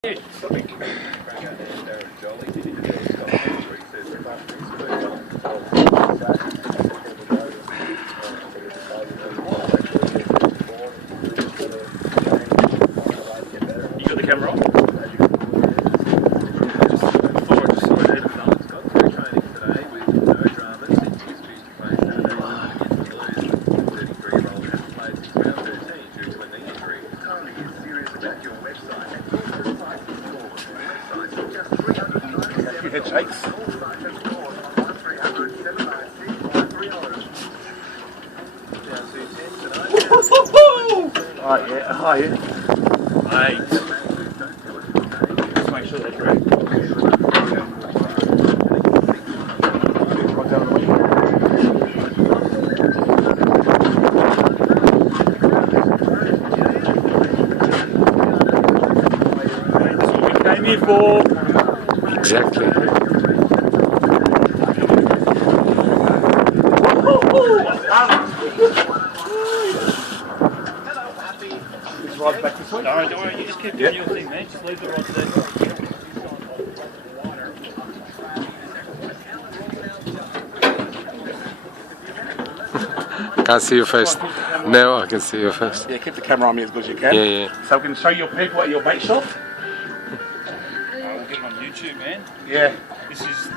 got the camera on? Head shakes. Oh yeah, oh yeah. Mate. Just make sure they're correct. That's what we came here for. Exactly. Don't worry, you just keep doing your thing, man. Just leave the rod there. Can't see your face. Now I can see your face. Yeah, keep the camera on me as good as you can. Yeah, yeah. So we can show your people at your bait shop. We'll get it on YouTube, man. Yeah. This is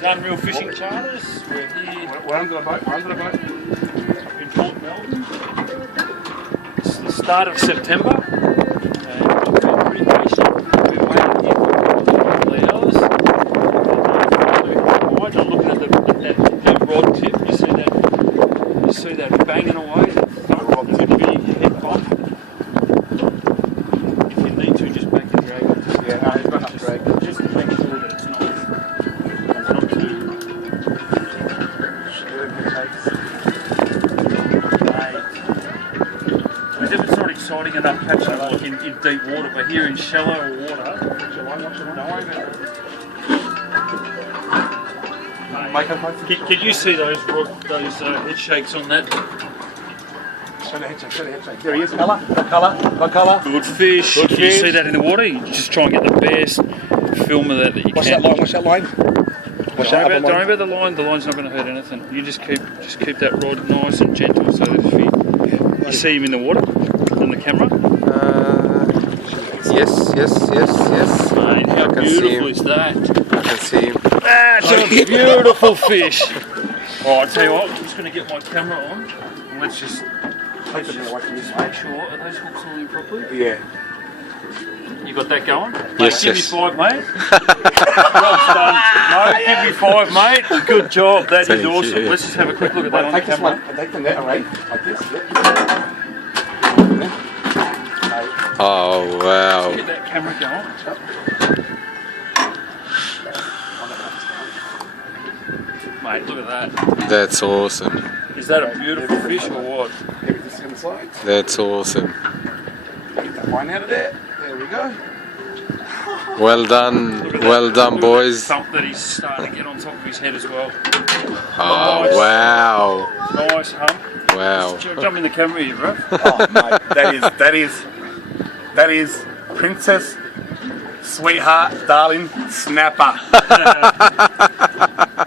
Unreel Fishing Charters. We're here We're under the boat. We're under the boat. in Port Melbourne. It's the start of September. We've been pretty patient. We've been waiting here for a couple of hours. I'm looking at that rod tip. You see that banging away. There's a big head bump. If you need to, just back the drag. Yeah, no, it's got enough drag. Just to make sure that it's not too. If it's not exciting enough catching like in deep water, but here in shallow water, don't worry about it. Can you see those head shakes on that? Show the head shake, show the head shake. There he is, colour, got colour. Good fish. Good Can you fish. see that in the water? You just try and get the best film of that you Watch can. that line, watch that line. Watch that Don't other worry line. about the line. The line's not going to hurt anything. You just keep that rod nice and gentle. So if you see him in the water on the camera. Yes. Mate, how can see beautiful him. is that? I can see him. That's a beautiful fish. Oh, I tell you what, I'm just going to get my camera on and let's just Take them away from this make sure. Are those hooks all in properly? Yeah. You got that going? Yes, Mate, give yes. me 5, mate. Well done. No, give me 5, mate. Good job. That is Thank awesome. you. Let's just have a quick look at that on the Take this camera. one, take the net away, like this, Oh wow. Get that camera going. Mate, look at that. That's awesome. Is that a beautiful fish or what? Everything's on the side. That's awesome. Get that line out of there. There we go. Well done. Look at that. Well done, Look at boys. that thump that he's starting to get on top of his head as well. Oh wow. Nice hump. Wow. Jump in the camera here, bro. Oh mate, that is princess, sweetheart, darling, snapper.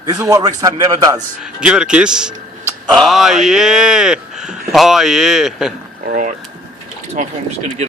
This is what Rick's Hunt never does. Give it a kiss. Oh yeah. Oh yeah. Alright. I'm just going to get